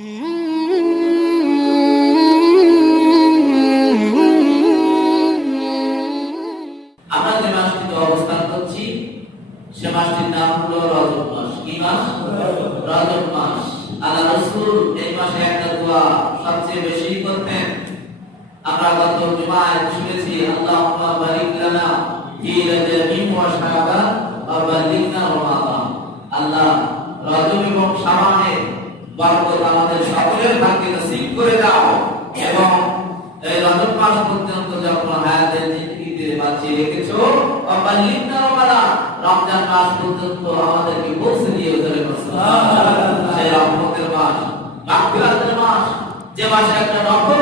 আমরা যে মাসটিতে অবস্থান করছি সে মাসটির নাম হলো রজব মাস। কি মাস? রজব মাস। আল্লাহ রাসূল এই মাসে একটা দোয়া সবচেয়ে বেশি করতেন। আমরা গত জুমায় শুনেছি, আল্লাহুম্মা বারিক লানা ফি রজবিন ওয়া শাবান ওয়া বাল্লিগনা রমাদান। আল্লাহ রজব এবং শাবানে বরকত আমাদের সকলের ভাগ্যে নসিব করে দাও এবং এই রজব মাস পর্যন্ত যখন হায়াতের জিন্দেগিতে বাঁচিয়ে রেখেছো, ওয়া বাল্লিগনা রমাদান, রমজান মাস পর্যন্ত আমাদেরকে পৌঁছে দিয়ে ধরে সুবহানাল্লাহ। সেই রহমতের মাস, মাগফিরাতের মাস, যে মাসে একটা নফল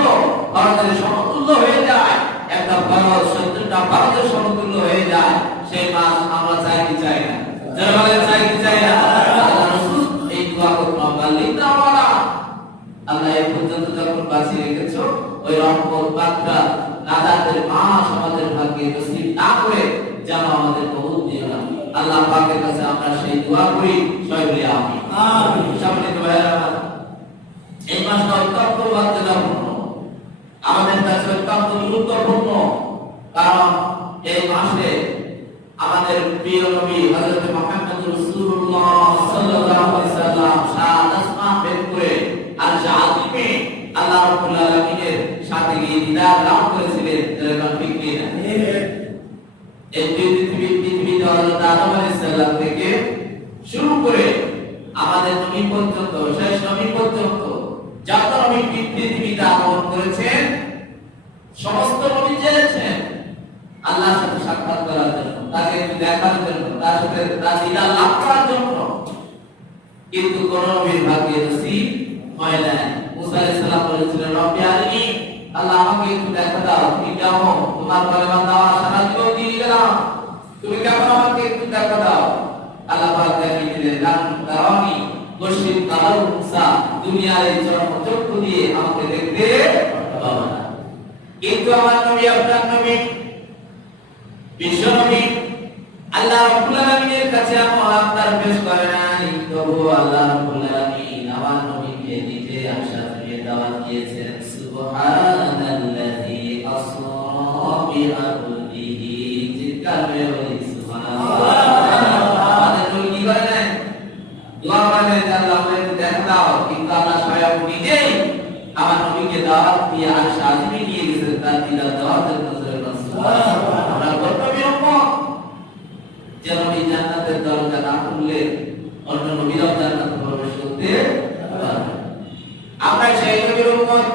ফরজের সমতুল্য হয়ে যায়, একটা ফরজ 70টা ফরজের সমতুল্য হয়ে যায়, সেই মাস আমরা চাই কি চাই না? যারা বলে চাই কি চাই না? আল্লাহ রাসূল এই দোয়া করতেন, বাল্লিগনা রমাদান। আল্লাহ এই পর্যন্ত যখন বাঁচিয়ে রেখেছো, ওই রহমত, বারকত, নাজাতের মাস আমাদের ভাগ্যে নসিব না করে যেন আমাদের কবুল দিও না। আল্লাহ পাকের কাছে আমরা সেই দোয়া করি, সবাই বলি আমিন। আমিন। সম্মানিত ভাইরা, এই মাসটা অত্যন্ত মর্যাদাপূর্ণ, আমাদের কাছে অত্যন্ত গুরুত্বপূর্ণ, কারণ এই মাসে আমাদের প্রিয় নবী হযরত মুহাম্মদ রাসূলুল্লাহ সাল্লাল্লাহু আলাইহি সাল্লাম সাত আসমান ভেদ করে আরশে আযিমে আল্লাহ রাব্বুল আলামিনের সাথে গিয়ে দিদার লাভ করেছিলেন। এরকম ঠিক কি না? এই পৃথিবী হযরত আদম আলাইহিস সালাম থেকে শুরু করে আমাদের নবী পর্যন্ত, শেষ নবী পর্যন্ত যত নবী পৃথিবীতে আগমন করেছেন, সমস্ত নবী চেয়েছেন আল্লাহর সাথে সাক্ষাৎ করার জন্য, তাকে দেখার জন্য, তার সাথে তার দিদার লাভ করার জন্য, কিন্তু কোন নবীর ভাগ্যে নসিব হয় না। মুসা আলাইহিস সালাম বলেছিলেন, রব্বি আরিনি, আল্লাহ আমাকে একটু দেখা দাও, তুমি কেমন? তোমার কালেমা দেওয়া সারা জীবন দিয়ে গেলাম, তুমি কেমন আমাকে একটু দেখা দাও। আল্লাহ পাক দেখিয়ে দিলেন, লান তারানি ওয়াশিদ কালাউ মুসা, দুনিয়ার এই চক্ষু দিয়ে আমাকে দেখতে পাবে না। কিন্তু আমার নবী, আপনার নবী, বিশ্ব নবী, আল্লাহ রাব্বুল আলামিনের কাছে আমার আপনার পেশ করে নাই, তবু আল্লাহ রাব্বুল আলামিন আমার নবীকে নিজে আশীর্বাদ দিয়ে দাওয়াত দিয়েছেন। সুবহানাল্লাযী আসরা বিআবদিহি, জিকার করে সুবহানাল্লাহ। আমাদের নবী কি করেন? দোয়া করেন, আল্লাহ আমাকে দেখা দাও, কিন্তু আল্লাহ স্বয়ং নিজেই আমার নবীকে দাওয়াত দিয়ে আরশে আযিমে নিয়ে গেছেন, তার দিদার দাওয়াতের নজরে সুবহানাল্লাহ। আমরা কর্তব্য উম্মত, যে নবী জান্নাতের দরজা না খুললে অন্য নবীরাও জান্নাতে প্রবেশ করতে পারবে। আমরা সেই নবীর উম্মত,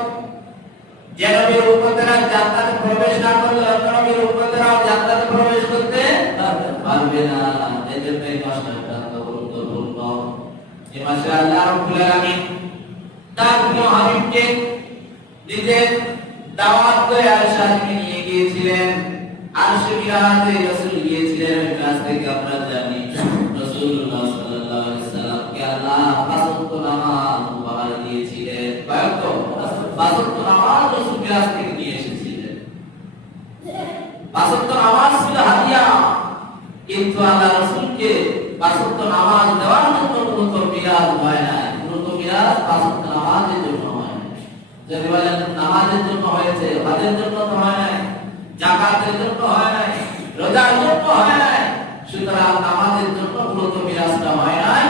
যে নবীর উম্মতেরা জান্নাতে প্রবেশ না করলে অন্য নবীর উম্মতেরাও জান্নাতে প্রবেশ করতে পারবে না। এজন্য এই মাসটা অত্যন্ত গুরুত্বপূর্ণ। এই মাসে আল্লাহ রাব্বুল আলামিন তার প্রিয় হাবিবকে নিজের দাওয়াত করে আরশে আযিমে নিয়ে গিয়েছিলেন। আরশে মিরাজে রাসূল গিয়েছিলেন। কাছ থেকে আমরা জানি রাসূলুল্লাহ সাল্লাল্লাহু আলাইহি সাল্লামকে আল্লাহ পাঁচ ওয়াক্ত নামাজ উপহার দিয়েছিলেন। পাঁচ ওয়াক্ত নামাজ রাসূল মিরাজ থেকে নিয়ে এসেছিলেন। পাঁচ ওয়াক্ত নামাজ ছিল হাদিয়া, কিন্তু আল্লাহ রাসূলকে পাঁচ ওয়াক্ত নামাজ দেওয়ার জন্য কোনো মিরাজ হয় না। কোনো মিরাজ পাঁচ ওয়াক্ত নামাজের জন্য হয় না। যদি বলেন নামাজের জন্য হয়েছে, হজের জন্য তো হয় না, যাকাতের জন্য হয় নাই, রোজার জন্য হয় নাই, সুতরাং নামাজের জন্য মূলত মিরাজটা হয় নাই।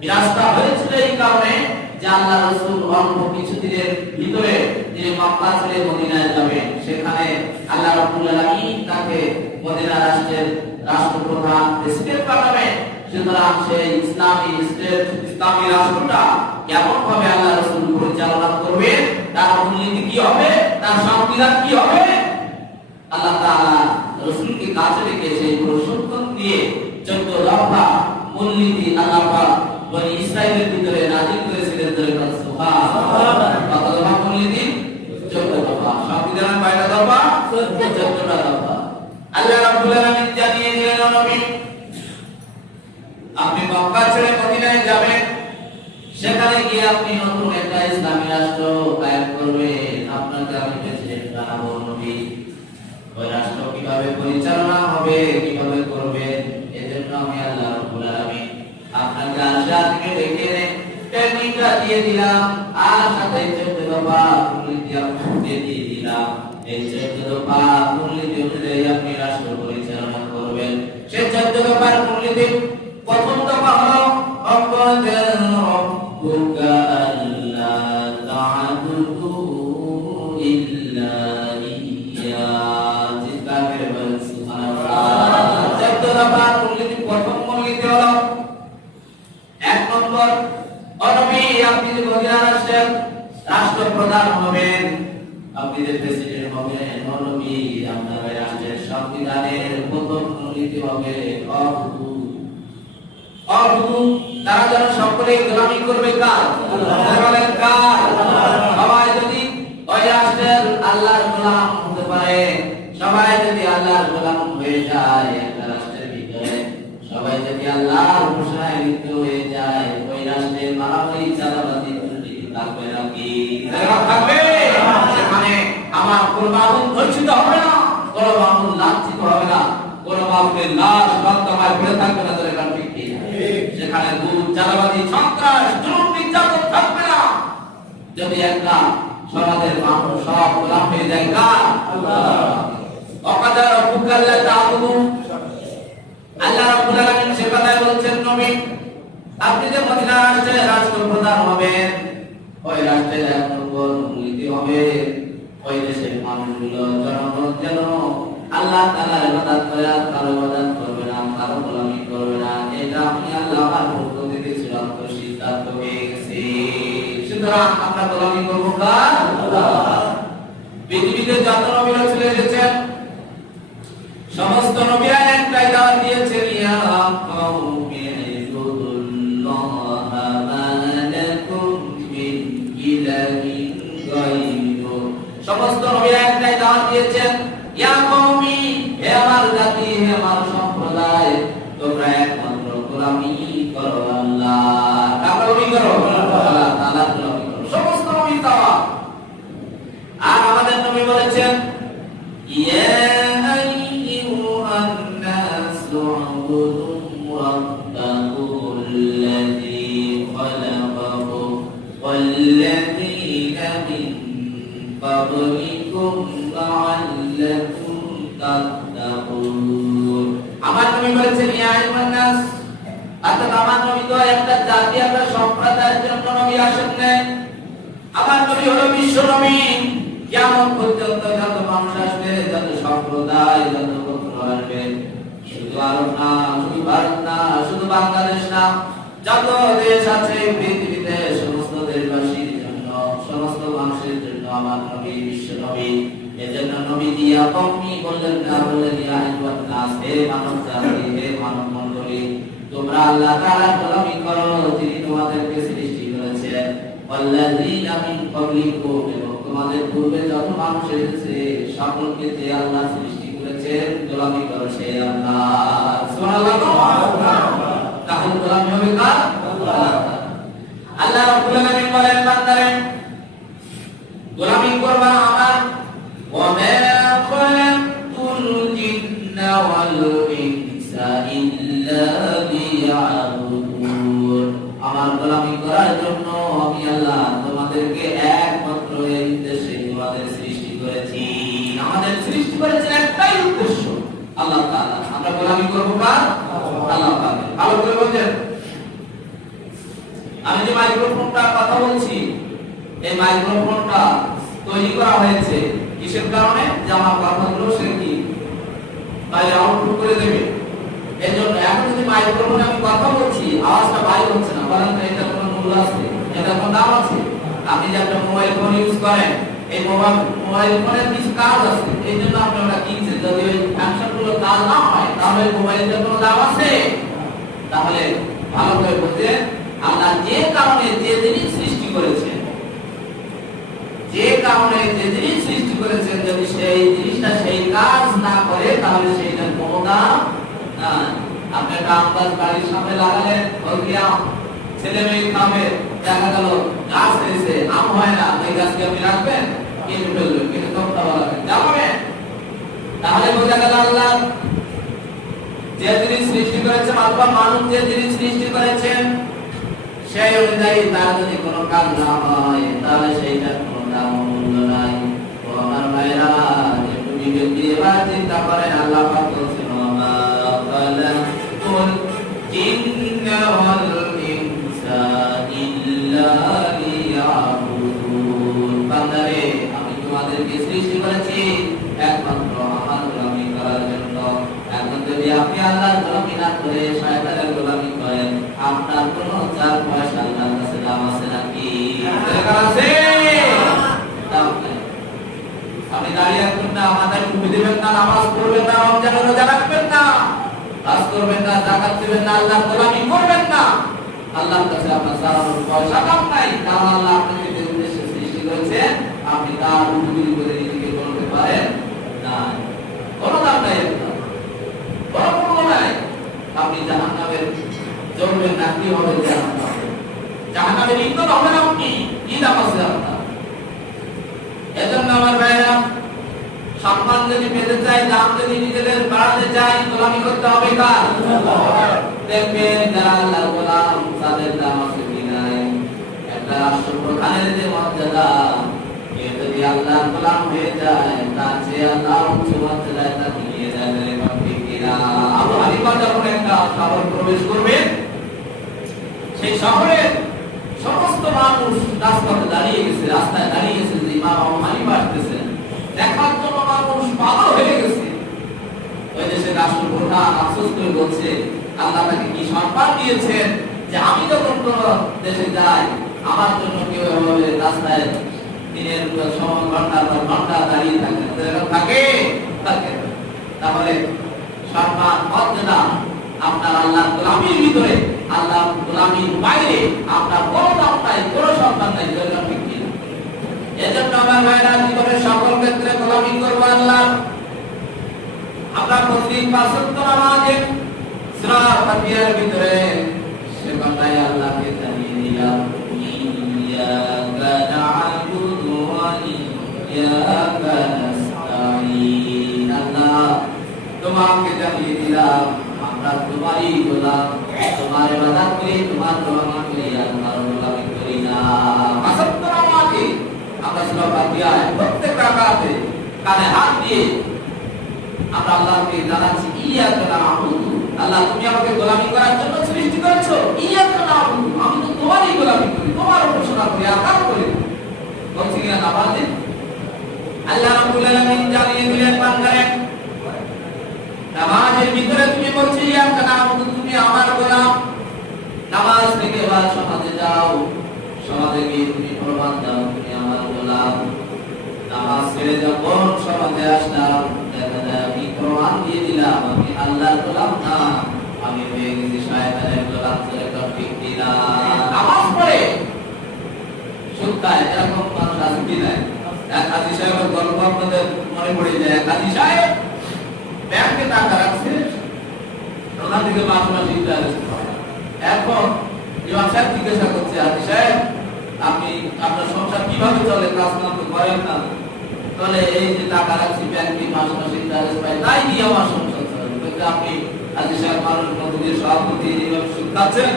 মিরাজটা হয়েছিল এই কারণে যে আল্লাহ রাসূল অল্প কিছুদিনের ভিতরে যে মক্কা ছেড়ে মদিনায় যাবেন, সেখানে আল্লাহ রাব্বুল আলামিন তাকে মদিনা রাষ্ট্রের রাষ্ট্রপ্রধান প্রেসিডেন্ট পাঠাবেন। সুতরাং সেই ইসলামী স্টেট, ইসলামী রাষ্ট্রটা কেমন ভাবে আল্লাহ রাসূল পরিচালনা করবেন, তার মূলনীতি কি হবে, তার সংবিধান কি হবে, আল্লাহ তাআলা রাসূলকে কাছে রেখে সেই প্রশিক্ষণ দিয়ে 14 দফা মূলনীতি আল্লাহ পাক বনি ইসরাইলের ভিতরে নাযিল করেছিলেন। সুবহানাল্লাহ। কত দফা মূলনীতি? 14 দফা। সংবিধানের কয়টা দফা? 14টা দফা। আল্লাহ রাব্বুল আলামিন জানিয়ে দিলেন, নবী আপনি মক্কা ছেড়ে মদিনায় যাবেন, সেখানে গিয়ে আপনি নতুন একটা ইসলামী রাষ্ট্র কায়েম করবেন। আপনাকে আমি প্রেসিডেন্ট বানাবো। নবী ওই রাষ্ট্র কিভাবে পরিচালনা হবে, কিভাবে করবেন, এজন্য আমি আল্লাহ রাব্বুল আলামিন আপনাকে আশা থেকে ডেকে ট্রেনিংটা দিয়ে দিলাম, আর সাথে 14 দফা মূলনীতি আপনাকে দিয়ে দিলাম। এই 14 দফা মূলনীতি অনুযায়ী আপনি রাষ্ট্র পরিচালনা করবেন। সেই 14 দফার মূলনীতি প্রথম দফা হলো অক্কাদা রাব্বুকা আল্লা তা'বুদু ইল্লা ইয়্যা। চিৎকার করে বলেন সুবহানাল্লাহ। 14 দফার মূলনীতি প্রথম মূলনীতি হলো, এক নম্বর, নবী আপনি যে মদিনা রাষ্ট্রের রাষ্ট্রপ্রধান হবেন, আপনি যে প্রেসিডেন্ট হবেন, নবী আপনার রাষ্ট্রের সংবিধানের প্রথম মূলনীতি হবে অবুদু। তারা যেন সকলে গোলামি করবে কার? বলেন কার? সবাই যদি ওই রাষ্ট্রের আল্লাহর গোলাম হতে পারে, সবাই যদি আল্লাহর গোলাম হয়ে যায় একটা রাষ্ট্রের ভিতরে, সবাই যদি আল্লাহর ঘোষণায় লিপ্ত হয়ে যায়, ওই রাষ্ট্রে মারামারি চাঁদাবাজি থাকবে নাকি? থাকবে। সেখানে আমার কোন মামুন ধর্ষিত হবে না, কোন মামুন লাঞ্ছিত হবে না, কোন মামুনের লাশ রক্তময় পড়ে থাকবে না। সেখানে দুধ চাঁদাবাজি সন্ত্রাস জুলুম নির্যাতন থাকবে না। যদি একটা সমাজের মানুষ সব গোলাম হয়ে যায় কার? অকাদা রাব্বুকা আল্লা তা'বুদু। আল্লাহ রাব্বুল আলামিন সে কথাই বলছেন, নবী আপনি যে মদিনা রাষ্ট্রের রাষ্ট্রপ্রধান হবেন, ওই রাষ্ট্রের এক নম্বর নীতি হবে ওই দেশের মানুষগুলো জনগণ যেন আল্লাহ তাআলার ইবাদত করে, আর কারো ইবাদত করবে না, কারো গোলামি করবে না। এটা আমি আল্লাহর পক্ষ থেকে চূড়ান্ত সিদ্ধান্ত হয়ে গেছে। সুতরাং আমরা গোলামি করব কার? আল্লাহ। পৃথিবীতে যত নবীরা চলে এসেছেন, সমস্ত নবীরা একটাই দাওয়াত দিয়েছেন, ইয়া কওমি ইবুদুল্লাহা মা লাকুম মিন ইলাহিন গায়রু। সমস্ত নবীরা একটাই দাওয়াত দিয়েছেন, ইয়া কওমি, হে আমার জাতি, হে আমার সম্প্রদায়, তোমরা একমাত্র গোলামি করো আল্লাহ। কার গোলামি করো? আল্লাহ তাআলার গোলামি করো। সমস্ত নবী দাওয়াত। আর আমাদের নবী বলেছেন, ইয়া والذين من قبلكم لعلكم تتقون। আমার নবী বলেছেন, ইয়া আইয়ুহান নাস, অর্থাৎ আমার নবী তো একটা জাতি, একটা সম্প্রদায়ের জন্য নবী আসেন নাই। আমার নবী হলো বিশ্ব নবী। কিয়ামত পর্যন্ত যত মানুষ আসবে, যত সম্প্রদায়, যত গোত্র আসবে, শুধু আরব না, শুধু ভারত না, শুধু বাংলাদেশ না, যত দেশ আছে পৃথিবীতে, সমস্ত দেশবাসীর জন্য, সমস্ত মানুষের জন্য আমার নবী বিশ্ব নবী। এজন্য নবী দিয়া কওমি বললেন না, বললেন ইয়া আইয়ুহান নাস, হে মানব জাতি, হে মানব মণ্ডলী, তোমরা আল্লাহ তাআলার গোলামি করো যিনি তোমাদেরকে সৃষ্টি করেছেন। ওয়াল্লাযীনা মিন ক্বাবলিকুম, এবং তোমাদের পূর্বে যত মানুষ এসেছে সকলকে যে আল্লাহ সৃষ্টি করেছেন গোলামি করো সেই আল্লাহ। সুবহানাল্লাহ। তাহলে গোলামি হবে কার? আল্লাহ। আল্লাহ রাব্বুল আলামিন বলেন, বান্দারে গোলামি করবা আমার। ওয়া মা খালাকতুল জিন্না ওয়াল ইনসা ইল্লা লিয়াবুদুন। আমার গোলামি করার জন্য আমি আল্লাহ তোমাদেরকে একমাত্র এই উদ্দেশ্যে তোমাদের সৃষ্টি করেছি। আমাদের সৃষ্টি করেছেন একটাই উদ্দেশ্য, আল্লাহ তাআলা। আমরা গোলামি করব কার? আল্লাহ তাআলা। ভালো করে বুঝেন। আমি যে মাইক্রোফোনটা কথা বলছি, এই মাইক্রোফোনটা তৈরি করা হয়েছে কিসের কারণে? যে আমার কথাগুলো সে কি বাইরে আউটপুট করে দেবে। এজন্য এখন যদি মাইক্রোফোনে আমি কথা বলছি, আওয়াজটা বাইরে হচ্ছে না, বলেন তো এটা কোনো মূল্য আছে? এটা কোনো দাম আছে? আপনি যে একটা মোবাইল ফোন ইউজ করেন, এই মোবাইল ফোনের কিছু কাজ আছে, এই জন্য আপনি ওটা কিনছেন। যদি ওই ফাংশনগুলো কাজ না হয়, তাহলে মোবাইলের কোনো দাম আছে? তাহলে ভালো করে বুঝেন, আল্লাহ যে কারণে যে জিনিস সৃষ্টি করেছেন, যে কারণে যে জিনিস সৃষ্টি করেছেন, যদি সেই জিনিসটা সেই কাজ না করে, তাহলে সেইটার কোনো দাম নাই। আপনি একটা আম গাছ বাড়ির সামনে লাগালেন, ওই আম ছেলে মেয়ে খাবে, দেখা গেল গাছ হয়েছে, আম হয় না, ওই গাছকে আপনি রাখবেন? কেটে ফেলবেন, কেটে তক্তা বানাবেন, যাবেন। তাহলে বোঝা গেল আল্লাহ যে জিনিস সৃষ্টি করেছেন, অথবা মানুষ যে জিনিস সৃষ্টি করেছেন, সেই অনুযায়ী তার যদি কোনো কাজ না হয় তাহলে সেইটার কোনো দাম মূল্য নাই। ও আমার ভাইরা, একটু বিবেক দিয়ে চিন্তা করেন। আল্লাহ পাক বলছেন মা খালাকুল জিন্না ওয়াল ইনসা ইল্লা লিয়াবুদুন। বান্দারে, আমি তোমাদেরকে সৃষ্টি করেছি একমাত্র আমার গোলামি করার জন্য। এখন যদি আপনি আল্লাহর গোলামি না করে শয়তানের গোলামি করেন, আপনার কোনো চার পয়সা আল্লাহর কাছে দাম আছে নাকি? আছে? দাম নাই। আপনি দাঁড়িয়ে থাকবেন না, মাথায় টুপি দিবেন না, নামাজ পড়বেন না, রমজান রোজা রাখবেন না, কাজ করবেন না, যাকাত দিবেন না, আল্লাহর গোলামি করবেন না, আল্লাহর কাছে আপনার চালানোর পয়সা দাম নাই। কারণ আল্লাহ আপনাকে যে উদ্দেশ্যে সৃষ্টি করেছেন, আপনি তার উদ্যোগী করে নিজেকে বলতে পারেন না। কোনো দাম নাই, কোনো মূল্য নাই। আপনি জাহান্নামের জ্বলবেন না, কি হবে? জাহান্নামের ইন্ধন হবে না। আপনি কি দাম আছে আপনার? এজন্য আমার ভাইরা, সম্মান যদি পেতে চাই, দাম যদি নিজেদের বাড়াতে চাই, গোলামি করতে হবে কার? দেখবেন যারা আল্লাহর গোলাম, তাদের দাম আছে কি নাই? একটা রাষ্ট্রপ্রধানের যে মর্যাদা, এ যদি আল্লাহর গোলাম হয়ে যায়, তার চেয়ে আল্লাহ উচ্চ মর্যাদায় তাকে নিয়ে যাবে। আবু হানিফা যখন একটা শহর প্রবেশ করবে, সেই শহরের সমস্ত মানুষ রাস্তায় দাঁড়িয়ে গেছে, যে ইমাম আবু হানিফা আসতেছেন দেখার জন্য মানুষ পাগল হয়ে গেছে। ওই দেশের রাষ্ট্রপ্রধান আফসোস করে বলছে, আল্লাহ তাকে কি সম্মান দিয়েছেন যে আমি যখন কোন দেশে যাই, আমার জন্য কেউ এভাবে রাস্তায় দিনের সময় ঘন্টার পর ঘন্টা দাঁড়িয়ে থাকে। তাহলে সম্মান মর্যাদা আপনার আল্লাহর গোলামির ভিতরে, আল্লাহর গোলামির বাইরে আপনার কোনো দাম নাই, কোনো সম্মান নাই। এজন্য আমার ভাইরা, জীবনের সকল ক্ষেত্রে গোলামি করবো আল্লাহ। আমরা প্রতিদিন পাঁচ ওয়াক্ত নামাজে সূরা ফাতিহার ভিতরে সে কথাই আল্লাহকে জানিয়ে দিলাম, ইয়্যাকা না'বুদু ওয়া ইয়্যাকা নাস্তাঈন। আল্লাহ, তোমাকে জানিয়ে দিলাম আমরা তোমারই গোলাম, তোমার ইবাদত করি, তোমার গোলামি করি, আর তোমার গোলামি করি না। পাঁচ ওয়াক্ত নামাজে আমরা সূরা ফাতিহায় প্রত্যেক রাকাতে কানে হাত দিয়ে আমরা আল্লাহকে জানাচ্ছি, ইয়্যাকা না'বুদু, আল্লাহ তুমি আমাকে গোলামি করার জন্য সৃষ্টি করেছো। ইয়্যাকা না'বুদু, আমি তো তোমারই গোলামি করি, তোমার উপাসনা করি, আকার করি। বলছি কিনা নামাজে? আল্লাহ রাব্বুল আলামিন জানিয়ে দিলেন বান্দারে, নামাজের ভিতরে তুমি বলছো ইয়্যাকা না'বুদু, তুমি আমার গোলাম। নামাজ থেকে এবার সমাজে যাও, সমাজে গিয়ে তুমি প্রমাণ দাও তুমি আমার গোলাম। নামাজ ছেড়ে যখন সমাজে আসলাম, আমি প্রমাণ দিয়ে দিলাম আমি আল্লাহর গোলাম না, আমি হয়ে গেছি শয়তানের গোলাম। ঠিক কিনা? নামাজ পড়ে সুখায় এরকম মানুষ আছে কি নাই? এক হাজি সাহেবের গল্প আপনাদের মনে পড়ে যায়। এক হাজি সাহেব ব্যাংকে টাকা রাখছে, ওখান থেকে মাস মাস ইন্টারেস্ট পায়। এখন ইমাম সাহেব জিজ্ঞাসা করছে, হাজি সাহেব আপনি আপনার সংসার কিভাবে চলে? কাজ কাম তো করেন না, তাহলে এই যে টাকা রাখছি ব্যাংকে মাস মাস ইন্টারেস্ট পাই, তাই দিয়ে আমার সংসার চলে। কিন্তু আপনি হাজি সাহেব মানুষ মন্দিরের সভাপতি, এইভাবে সুদ খাচ্ছেন?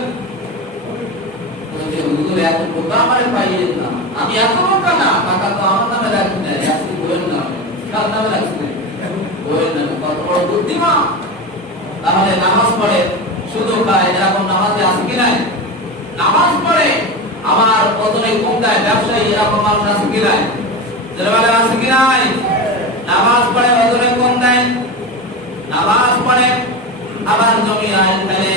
হুজুর এত বোকা আমারে পাইয়েন না, আমি এত বোকা না, টাকা তো আমার নামে রাখি না, রাখছি বইয়ের নামে। কার নামে রাখছি? বইয়ের নামে। কত বড় বুদ্ধিমান! তাহলে নামাজ পড়ে শুধু খায়, এরকম নামাজে আছে কি নাই? নামাজ পড়ে আমার ওজনে কম দেয় ব্যবসায়ী, এরকম মানুষ আছে কি নাই? জেরবালে আছে কি নাই? নামাজ পড়ে ওজনে কম দেয়, নামাজ পড়ে আবার জমি আইন ফেলে,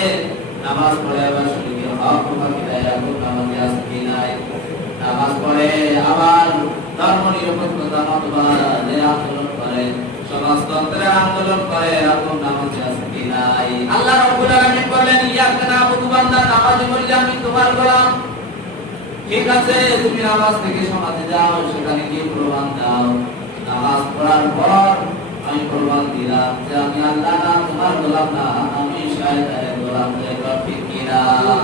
নামাজ পড়ে আবার শরীরে হক ফাঁকি দেয়, এরকম নামাজে আছে কি নাই? নামাজ পড়ে আবার ধর্ম নিরপেক্ষতা মতবাদের আন্দোলন করে, সমাজতন্ত্রের আন্দোলন করে, এরকম নামাজে আছে কি নাই? আল্লাহ রাব্বুল আলামিন বললেন, ইয়্যাকা না'বুদু, বান্দা নামাজে বললে আমি তোমার গোলাম। ঠিক আছে, তুমি নামাজ থেকে সমাজে যাও, সেখানে গিয়ে প্রমাণ দাও। নামাজ পড়ার পর আমি প্রমাণ দিলাম যে আমি আল্লাহ না, তোমার গোলাম না, আমি শয়তানের গোলাম। ঠিক কিনা?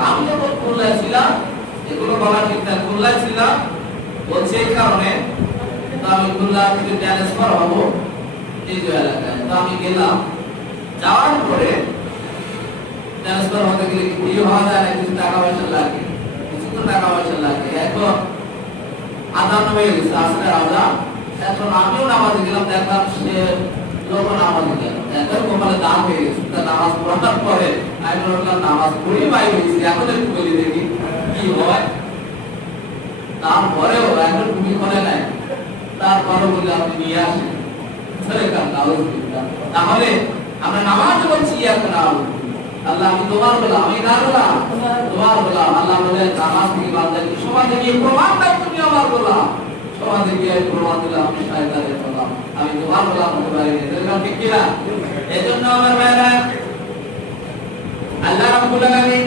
আমি যখন খুলনায় ছিলাম, এগুলো বলা ঠিক না, খুলনায় ছিলাম বলছে এই কারণে, তো আমি খুলনা থেকে ট্রান্সফার হবো নিজ এলাকায়। তো আমি গেলাম, যাওয়ার পরে ট্রান্সফার হতে গেলে কি বিয়ে হওয়া যায় না, কিছু টাকা পয়সা লাগে। অতিরিক্ত টাকা পয়সা লাগে। এখন আজান হয়ে গেছে, আসলে আজান, এখন আমিও নামাজে গেলাম, দেখলাম সে লোক নামাজে গেল, এখন কপালে দাম হয়ে গেছে। নামাজ পড়ার পরে আমি বললাম নামাজ পড়ি বাই হয়েছি, এখন একটু বলি দেখি কি হয়। তারপরেও এখন তুমি করে নাই, তারপরে বলে আপনি নিয়ে আসেন, তাহলে আমরা নামাজ বলছি এখন আল্লাহ আমি তোমার বললাম, আমি কার বললাম? তোমার বললাম। আল্লাহ বলেন নামাজ থেকে বান্দাকে সমাজে গিয়ে প্রমাণ দাও তুমি আমার বললাম, সমাজে গিয়ে প্রমাণ দিলাম আমি শয়তানের বললাম, আমি তোমার বললাম হতে পারি না। এরকম ঠিক কিনা? এজন্য আমার ভাইরা আল্লাহ রাব্বুল আলামিন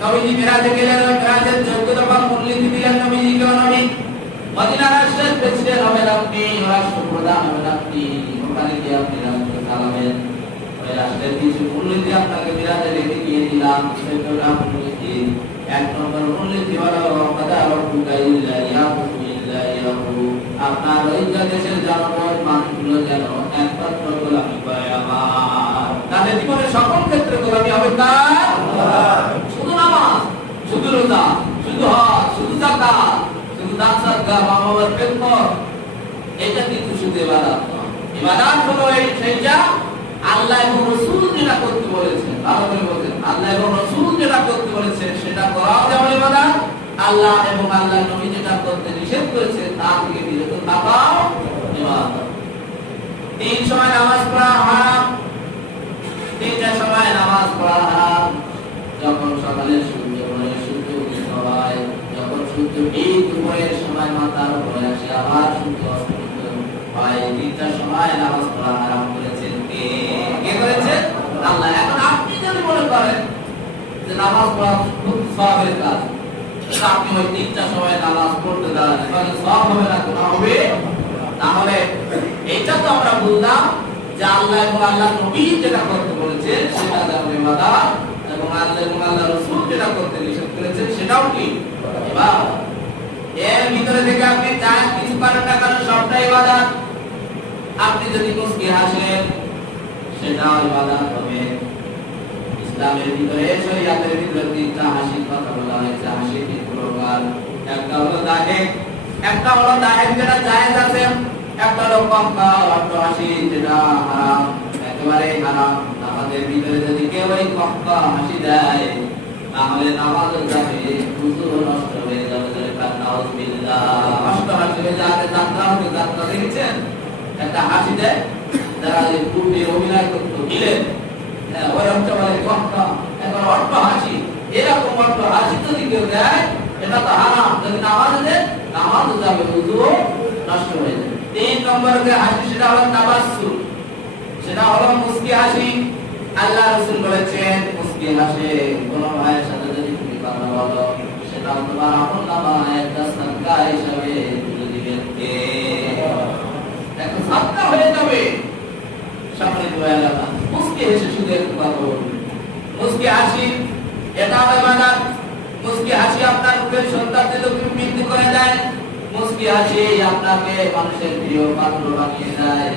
নবীজি মিরাজে গেলেন, ওই মিরাজের 14 বার মূল্যায়ন দিলেন নবীজিকে। নবী মদিনার রাষ্ট্রের প্রেসিডেন্ট হবেন আপনি, রাষ্ট্রপ্রধান হবেন আপনি, ওখানে গিয়ে আপনি রাষ্ট্র চালাবেন। ওই রাষ্ট্রের কিছু মূল্যায়ন আপনাকে মিরাজে রেখে দিয়ে দিলাম। সেটা মূল্যায়ন এক নম্বর মূল্যায়ন হলো কাদারুকা ইল্লা ইয়াহু ইল্লা ইয়াহু, আপনার ওই দেশের জনগণ মানুষগুলো যেন একমাত্র গোলামি করে আমার, তাদের জীবনের সকল ক্ষেত্রে গোলামি হবে কার? শুধু নামাজ, শুধু রোজা, শুধু হজ, শুধু যাকাত, শুধু দান সাদকা, মা বাবার খেদমত, এটা কিন্তু শুধু ইবাদত নয়। ইবাদত হলো সেইটা আল্লাহ এবং রাসূল যেটা করতে বলেছেন, ভালো করে বলেন, আল্লাহ এবং রাসূল যেটা করতে বলেছেন সেটা করাও যেমন ইবাদত, আল্লাহ এবং আল্লাহর নবী যেটা করতে নিষেধ করেছেন তা থেকে বিরত থাকাও ইবাদত। তিন সময় নামাজ পড়া হারাম, তিনটা সময় নামাজ পড়া হারাম। যখন সকালে সূর্য ওঠে, সূর্য উদিত হয়, যখন সূর্য ঠিক দুপুরের সময় মাথার উপরে আসে, আবার সূর্য অস্ত হয়, তিনটা সময় নামাজ পড়া হারাম করেছেন কে? কে করেছেন? আল্লাহ। এখন আপনি যদি মনে করেন যে নামাজ পড়া খুব সওয়াবের কাজ, আপনি ওই তিনটা সময় নামাজ পড়তে দাঁড়ান, তাহলে সওয়াব হবে না? গুনাহ হবে। তাহলে এইটা তো আমরা বললাম যে আল্লাহ এবং আল্লাহর নবী যেটা করতে বলেছেন সেটা যেমন ইবাদত, এবং আল্লাহ এবং আল্লাহর রাসূল যেটা করতে নিষেধ করেছেন সেটাও কি ইবাদত। এর ভিতরে থেকে আপনি চান কিছু করেন না কারণ সবটাই ইবাদত। আপনি যদি মুস্কি হাসেন সেটাও ইবাদত হবে। ইসলামের ভিতরে, শরীয়তের ভিতরে তিনটা হাসির কথা বলা হয়েছে। হাসির তিন প্রকার, একটা হলো দাহেক, একটা হলো দাহেক যেটা জায়েজ আছে, একটা হলো কক্কা অর্থ হাসি যেটা হারাম, একেবারে হারাম। আমাদের ভিতরে যদি কেউ এই কক্কা হাসি দেয় তাহলে নামাজ যাবে, ওযু নষ্ট হয়ে যাবে। নাউযুবিল্লাহ, নষ্ট হয়ে যাবে। যাত্রা দেখেছেন একটা হাসি দেয়, যারা এই পূর্বে অভিনয় করতো গিলেন, ওই অর্থ বলে কক্কা, একবার অর্থ হাসি। এরকম অর্থ হাসি যদি কেউ দেয় এটা তো হারাম। যদি নামাজ দেয় নামাজ যাবে, ওযু নষ্ট হয়ে যাবে। তিন নম্বর যে হাসি সেটা হলো তাবাসসুম, সেটা হলো মুস্কি হাসি। আল্লাহ রাসূল বলেছেন মুস্কি হাসে কোন ভাইয়ের সাথে যদি তুমি কথা বলো সেটা তোমার আমলনামায় একটা সাদকা হিসাবে তুলে দিবেন কে? একটা সাদকা হয়ে যাবে। সামনে দোয়া মুস্কি হেসে শুধু একটু কথা বলবে। মুস্কি হাসি এটা হলো ইবাদত। মুস্কি হাসি আপনার মুখের সৌন্দর্য বৃদ্ধি করে দেয়। মুস্কি হাসি আপনাকে মানুষের প্রিয় পাত্র বানিয়ে দেয়।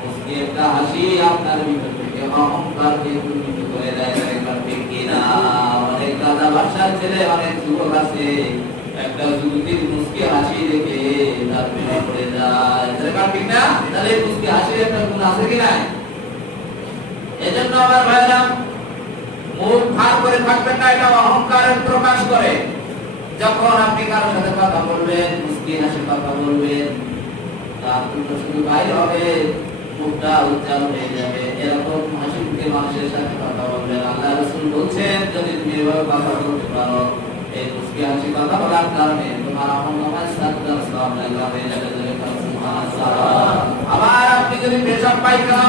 মুস্কি একটা হাসি আপনার ভিতর থেকে অহংকারকে দূরীভূত করে দেয়। একবার ঠিক কিনা? অনেক রাজা বাদশার ছেলে, অনেক যুবক আছে, একটা যুবতীর মুস্কি হাসি দেখে তার প্রেমে পড়ে যায়। একবার ঠিক না? তাহলে মুস্কি হাসির একটা গুণ আছে কি নাই? এজন্য আমার ভাইরা মুখ ভার করে থাকবেন না, এটা অহংকারের প্রকাশ করে। যখন আপনি কারোর সাথে কথা বলবেন মুস্কি হাসি কথা বলবেন, তার দুটো শুধু বাইরে হবে, মুখটা উজ্জ্বল হয়ে যাবে। এরকম হাসি মুখে মানুষের সাথে কথা বলবেন। আল্লাহ রাসূল বলছেন যদি তুমি এভাবে কথা বলতে পারো, এই মুস্কি হাসি কথা বলার কারণে তোমার আমলনামায় সাদকা সওয়াব লেখা হয়ে যাবে। সুবহানাল্লাহ। আবার আপনি যদি পেশাব পায়খানা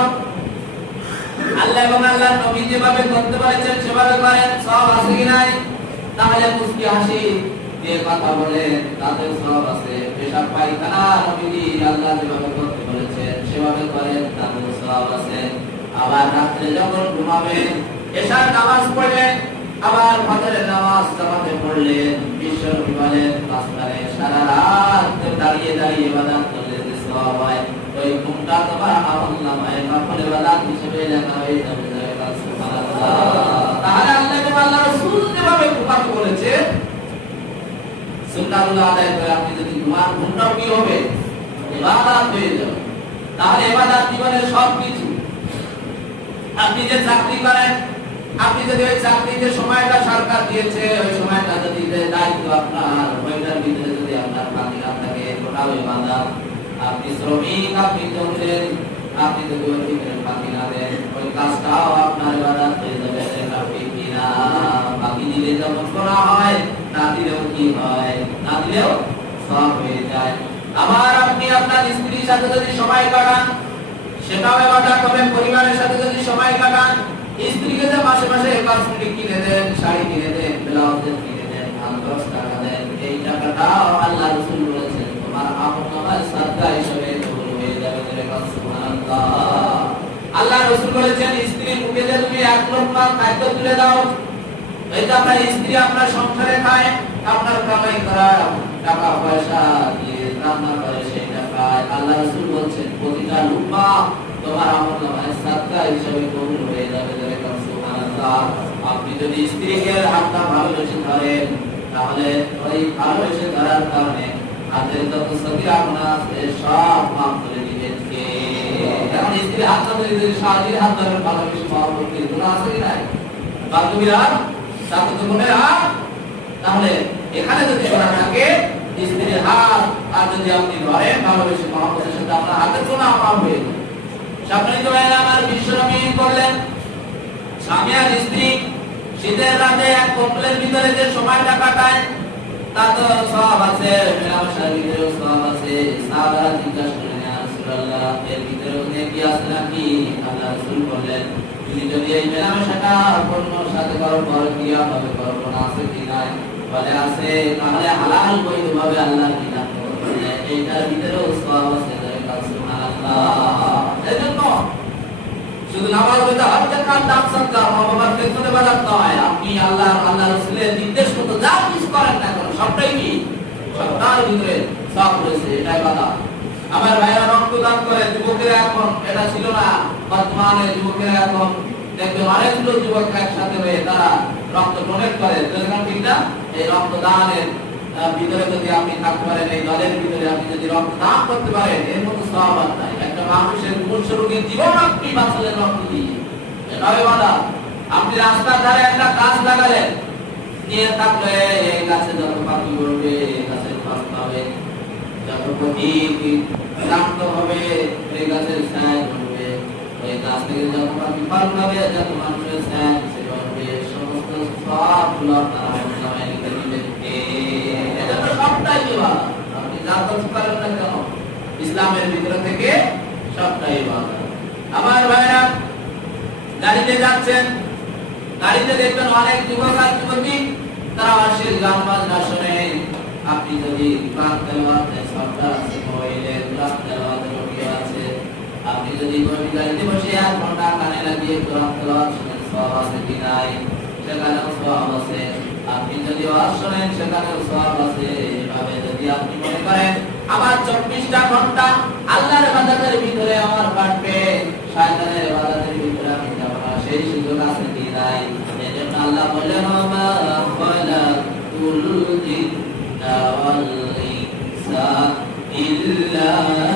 আল্লাহ এবং আল্লাহর নবী যেভাবে করতে বলেছেন সেভাবে করেন, সওয়াব আছে কি নাই? তাহলে মুস্কি হাসি দিয়ে কথা বলেন, তাদের সওয়াব আছে। পেশাব পায়খানা নবীজি আল্লাহ যেভাবে করতে বলেছেন সেভাবে করেন, তাদের সওয়াব আছে। আবার রাতে যখন ঘুমাবেন এশার নামাজ পড়লেন, আবার ফজরের নামাজ জামাতে পড়লেন, বিশ্বনবী বলেন মাঝখানে সারা রাত দাঁড়িয়ে দাঁড়িয়ে ইবাদত করলে যে সওয়াব হয়, ওই ঘুমটা তোমার আমলনামায় নফল ইবাদত হিসেবে লেখা হয়ে যাবে। সুবহানাল্লাহ। তাহলে আল্লাহ এবং আল্লাহর রাসূল যেভাবে ঘুমাতে বলেছে সুন্নাহগুলো আদায় করে আপনি যদি ঘুমান, ঘুমটাও কি হবে? ইবাদত হয়ে যাবে। তাহলে ইবাদত জীবনের সবকিছু। আপনি যে চাকরি করেন, আপনি যদি ওই চাকরিতে সময়টা সরকার দিয়েছে, ওই সময়টা যদি দায়িত্ব আপনার, ওইটার ভিতরে যদি আপনার ফাঁকি না থাকে, ওটাও ইবাদত। আপনি শ্রমিক, আপনি চলছেন, আপনি যদি ওই ভিতরে ফাঁকি না দেন, ওই কাজটাও আপনার ইবাদত হয়ে যাবে। আপনি কিনা ফাঁকি দিলে যখন করা হয়, না দিলেও কি হয়? না দিলেও সব হয়ে যায়। আবার আপনি আপনার স্ত্রীর সাথে যদি সময় কাটান, সেটাও ইবাদত হবে। পরিবারের সাথে যদি সময় কাটান, স্ত্রীকে যে মাসে মাসে কসমেটিক কিনে দেন, শাড়ি কিনে দেন, ব্লাউজ কিনে দেন, 10 টাকা দেন, এই টাকাটাও আল্লাহ রাসূল বলেছেন তোমার আমলনামায় সাদকা হিসেবে কবুল হয়ে যাবে। সুবহানাল্লাহ। আল্লাহ রাসূল বলেছেন স্ত্রীর মুখে যে তুমি এক লোকমা খাদ্য তুলে দাও, এইটা আপনার স্ত্রী আপনার সংসারে খায়, আপনার কামাই করা টাকা পয়সা দিয়ে রান্না করে সেই টাকায় আল্লাহ রাসূল বলেছেন প্রতিটা লোকমা তোমার আমলনামায় সাদকা হিসেবে কবুল হয়ে যাবে। সুবহানাল্লাহ। আপনি যদি স্ত্রীকে হাতটা ভালোবেসে ধরেন, তাহলে ওই ভালোবেসে ধরার কারণে হাতের যত সগীরা গুনাহ আছে সব মাফ করে দিবেন কে? এখন স্ত্রী হাতটা ধরে যদি স্বামীর হাত ধরে ভালোবেসে মহব্বত করে গুনাহ আছে কি নাই? বান্ধবীরা সাথে তো মনে হাত, তাহলে এখানে যদি করা থাকে স্ত্রীর হাত আর যদি আপনি ধরেন ভালোবেসে মহব্বতের সাথে আপনার হাতের গুনাহ মাফ হয়ে যাবে। সম্মানিত ভাইরা আমার, বিশ্বনবী বললেন স্বামী আর স্ত্রী শীতের রাতে এক কম্বলের ভিতরে যে সময়টা কাটায় তা তো সওয়াব আছে, মেলামেশার ভিতরেও সওয়াব আছে। সাহাবারা জিজ্ঞাসা করলেন ইয়া রাসূলুল্লাহ, এর ভিতরেও নেকি আছে নাকি? আল্লাহ রাসূল বললেন তুমি যদি এই মেলামেশাটা অন্যর সাথে করো, পরক্রিয়া ভাবে করো, কোন আছে কি নাই? বলে আছে। তাহলে হালাল বৈধভাবে আল্লাহর বিধান করলে এইটার ভিতরেও সওয়াব আছে। সুবহানাল্লাহ। এজন্য শুধু নামাজ পড়তে হবে, যাকাত দান সদকা মা-বাবার খেদমতে বাজার নয়। আপনি আল্লাহ রাসূলের নির্দেশ মতো যা কিছু করেন না কেন সবটাই কি? সবটার ভিতরে সব রয়েছে, এটাই ইবাদত। আমার ভাইরা রক্তদান করে, যুবকেরা এখন এটা ছিল না, বর্তমানে যুবকেরা এখন দেখবেন অনেকগুলো যুবক একসাথে হয়ে তারা রক্ত ডোনেট করে, ঠিক না? এই রক্তদানের ভিতরে যদি আপনি থাকতে পারেন, এই দলের ভিতরে আপনি যদি রক্তদান করতে পারেন, এর মতো সওয়াব আর নাই। একটা মানুষের মুমূর্ষ রোগীর জীবন আপনি বাঁচালেন রক্ত দিয়ে, এটাও ইবাদত। আপনি রাস্তার ধারে একটা গাছ লাগালেন, নিয়ে থাকলে এই গাছে যত পাখি উড়বে, এই গাছের ফল পাবে, যত পক্ষী শান্ত হবে, এই গাছের ছায়া উঠবে, ওই গাছ থেকে যত পাখি ফল পাবে, যত মানুষের ছায়া উঠবে, সমস্ত সবগুলো আপনারা নামে লিখে দিবেন। এটা তো সবটাই ইবাদত। আপনি যা করতে পারেন না কেন, ইসলামের ভিতর থেকে সবটাই ইবাদত। আমার ভাইরা গাড়িতে যাচ্ছেন, গাড়িতে দেখবেন অনেক যুবক আর যুবতী তারা অশ্লীল গান বাজনা শোনে। আপনি যদি কোরআন তেলাওয়াতে সবটা আছে, মোবাইলে কোরআন তেলাওয়াতের অডিও আছে, আপনি যদি গাড়িতে বসে 1 ঘন্টা কানে লাগিয়ে কোরআন তেলাওয়াত শুনেন, সওয়াব আছে কি নাই? সেখানেও সওয়াব আছে। আপনি যদি ওয়াজ শোনেন, সেখানেও সওয়াব আছে। এভাবে যদি আপনি মনে করেন আমার 24টা ঘন্টা আল্লাহর ইবাদতের ভিতরে আমার কাটবে, শয়তানের ইবাদতের ভিতরে আমি যাব না, সেই সুযোগ আছে কি নাই? এজন্য আল্লাহ বললেন মা খালাকুল জিন্না ওয়াল ইনসা ইল্লা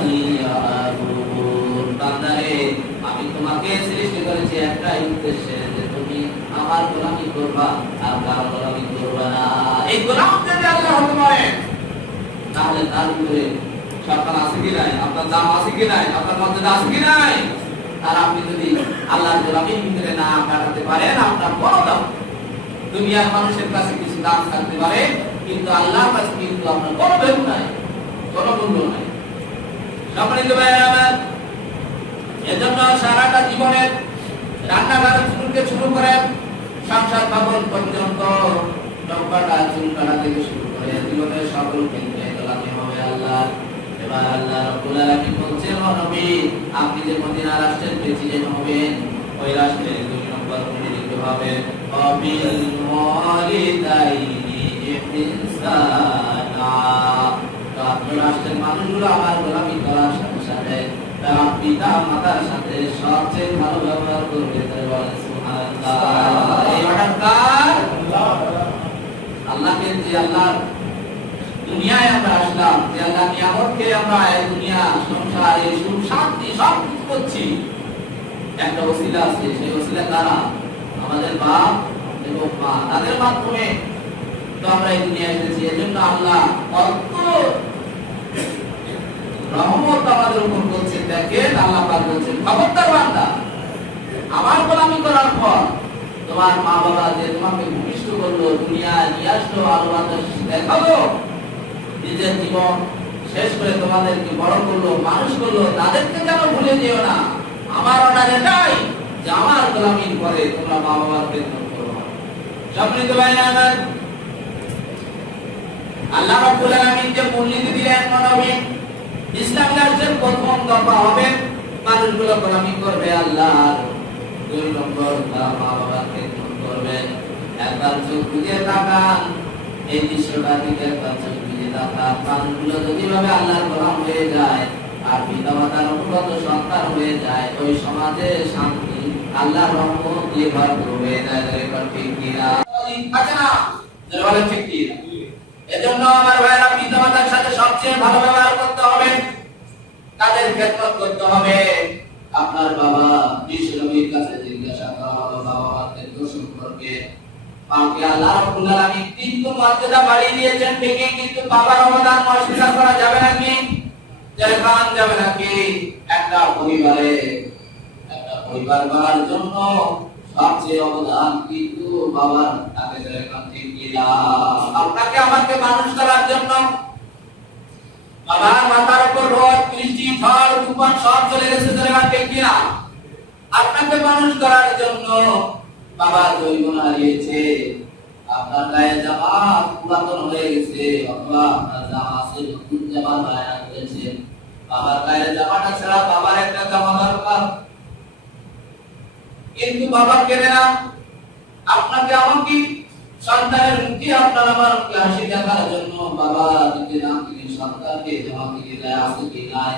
লিয়াবুদুন। বান্দারে, আমি তোমাকে সৃষ্টি করেছি একটাই উদ্দেশ্যে, যে তুমি আমার গোলামি করবা আর কারো গোলামি করবা না। এই গোলাম যদি আল্লাহ হতে পারে, তাহলে তার ভিতরে সরকার আছে কি নাই? আপনার দাম আছে কি নাই? আপনার মধ্যে আছে কি নাই? আর আপনি যদি আল্লাহর গোলামির ভিতরে না কাটাতে পারেন, আপনার বড় দাম। দুনিয়ার মানুষের কাছে কিছু দাম থাকতে পারে, কিন্তু আল্লাহর কাছে কিন্তু আপনার কোনো ভ্যালু নাই, কোনো মূল্য নাই। সম্মানিত ভাইরা আমার, এজন্য সারাটা জীবনের রান্নাঘর থেকে শুরু করে সংসার ভবন পর্যন্ত লম্বাটা চুল কাটা থেকে শুরু করে জীবনের সকল ক্ষেত্রে গোলামি হবে আল্লাহ। এবার আল্লাহ রাব্বুল আলামিন বলছেন, ও নবী, আপনি যে মদিনা রাষ্ট্রের প্রেসিডেন্ট হবেন, ওই রাষ্ট্রের 2 নম্বর গুণে লিখতে হবে অবিল ওয়ালিদাইনি ইহসানা। তো আপনার রাষ্ট্রের মানুষগুলো আমার গোলামি করার সাথে সাথে তার পিতা মাতার সাথে সবচেয়ে ভালো ব্যবহার করবে। তাই বলেন সুবহানাল্লাহ। এই অর্ডার কার? আল্লাহকে যে আল্লাহ দুনিয়ায় আমরা আসলাম, যে আল্লাহ নিয়ামতকে আমরা এই দুনিয়া সংসার এই সুখ শান্তি সব কিছু করছি, একটা ওসিলা আছে, সেই ওসিলা দ্বারা আমাদের বাপ এবং মা, তাদের মাধ্যমে তো আমরা এই দুনিয়ায় এসেছি। এজন্য আল্লাহ কত রহমত আমাদের উপর করছেন। দেখেন আল্লাহ পাক বলছেন, খবরদার বান্দা, আমার গোলামি করার পর তোমার মা বাবা যে তোমাকে ভূমিষ্ঠ করলো, দুনিয়ায় নিয়ে আসলো, আলো বাতাস দেখালো, নিজের জীবন শেষ করে তোমাদেরকে বড় করলো, মানুষ করলো, তাদেরকে যেন ভুলে যেও না। আমার অর্ডার এটাই যে আমার গোলামির পরে তোমরা মা বাবার খেদমত করো। সম্মানিত ভাইরা আমার, আল্লাহ রাব্বুল আলামিন যে মূলনীতি দিলেন মানবী ইসলাম রাষ্ট্রের প্রথম দফা হবে মানুষগুলো গোলামি করবে আল্লাহর, দুই নম্বর তারা মা বাবার খেদমত করবে। একবার চোখ বুজে তাকান, এই দৃশ্যটা দিকে একবার চোখ বুজে তাকান। মানুষগুলো যদি ভাবে আল্লাহর গোলাম হয়ে যায় আর পিতা মাতার অনুগত সন্তান হয়ে যায়, ওই সমাজে শান্তি আল্লাহর রহমত দিয়ে ভরপুর হয়ে যায়। ঠিক কিনা? থাকে না? বলে ঠিক কিনা? এজন্য আমার ভাইরা পিতা মাতার সাথে সবচেয়ে ভালো ব্যবহার করতে হবে, তাদের খেদমত করতে হবে। আপনার বাবা বিশ্বনবীর কাছে জিজ্ঞাসা করা হলো বাবার খেদমত সম্পর্কে। বাকি আল্লাহ রাব্বুল আলামিন কিন্তু মর্যাদা বাড়িয়ে দিয়েছেন ঠিকই, কিন্তু বাবার অবদান অস্বীকার করা যাবে নাকি? যেখান যাবে নাকি? একটা পরিবার গড়ার জন্য সবচেয়ে অবদান কিন্তু বাবার। তাকে যেরকম ঠিক কিনা? আপনাকে আমাকে মানুষ করার জন্য বাবার মাথার উপর রোদ বৃষ্টি ঝড় তুফান সব চলে গেছে, যেরকম ঠিক কিনা? আপনাকে মানুষ করার জন্য বাবা যৌবন হারিয়েছে, আপনার গায়ে জামা পুরাতন হয়ে গেছে, অথবা আপনার জামা আছে নতুন জামা বায়না করেছে, বাবার গায়ে জামাটা ছাড়া বাবার একটা জামা দরকার, কিন্তু বাবা কেনে না। আপনাকে আমাকে সন্তানের মুখে আপনার আমার মুখে হাসি দেখার জন্য বাবা নিজে না কিনে সন্তানকে জামা কিনে দেয়, আছে কি নাই?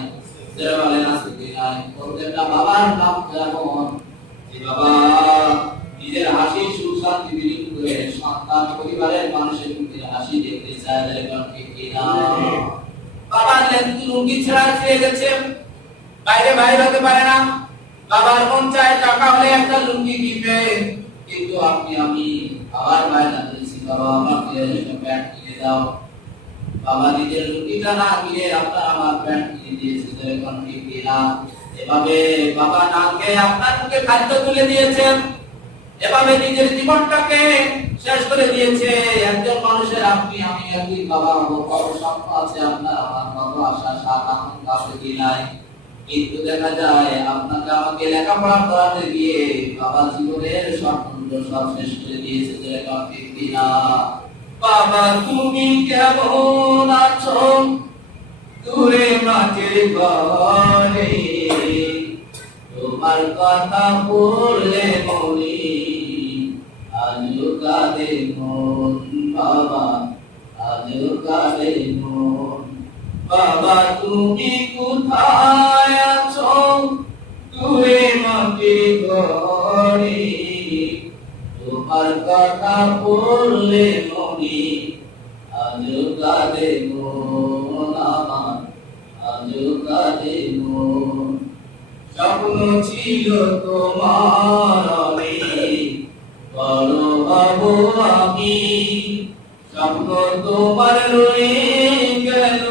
যারা বলেন আছে কি নাই? প্রত্যেকটা বাবার নাম যেমন যে বাবা নিজের হাসি সুখ শান্তি বিলীন করে সন্তান পরিবারের মানুষের মুখে হাসি দেখতে চায়, যেরকম ঠিক কিনা? বাবার লেন্দি লুঙ্গি ছেঁড়া ছিঁড়ে গেছে, বাইরে বাইরে হতে পারে না, বাবার মন চায় টাকা হলে একটা লুঙ্গি কিনবে, কিন্তু আপনি আমি আবার বায়না দিয়েছি বাবা আমাকে একটা প্যান্ট কিনে দাও। বাবা নিজের লুঙ্গিটা না কিনে আপনার আমার প্যান্ট কিনে দিয়েছে, যেরকম ঠিক কিনা? এভাবে বাবা না খেয়ে আপনার মুখে খাদ্য তুলে দিয়েছেন, এভাবে নিজের জীবনটাকে শেষ করে দিয়েছে একজন মানুষের। আপনি আমি একদিন বাবা বড় স্বপ্ন আছে আপনার আমার, বড় আশা সাত আনন্দ আছে কি নাই? কিন্তু দেখা যায় আপনাকে আমাকে লেখাপড়া করাতে গিয়ে বাবা জীবনের স্বপ্ন সব শেষ করে দিয়েছে, যেরকম ঠিক কিনা? বাবা তুমি কেমন আছো দূরে মাঝে ঘরে, তোমার কথা বললে মনে আজও কাঁদে মন, বাবা আজও কাঁদে মন। বাবা তুমি কোথায় আছো দূরে মাঝে ঘরে, তোমার কথা বললে মনে আজও কাঁদে মন, আমার আজও কাঁদে মন। স্বপ্ন ছিল তোমার অনেক বড় হব আমি, স্বপ্ন তোমার রয়ে গেল,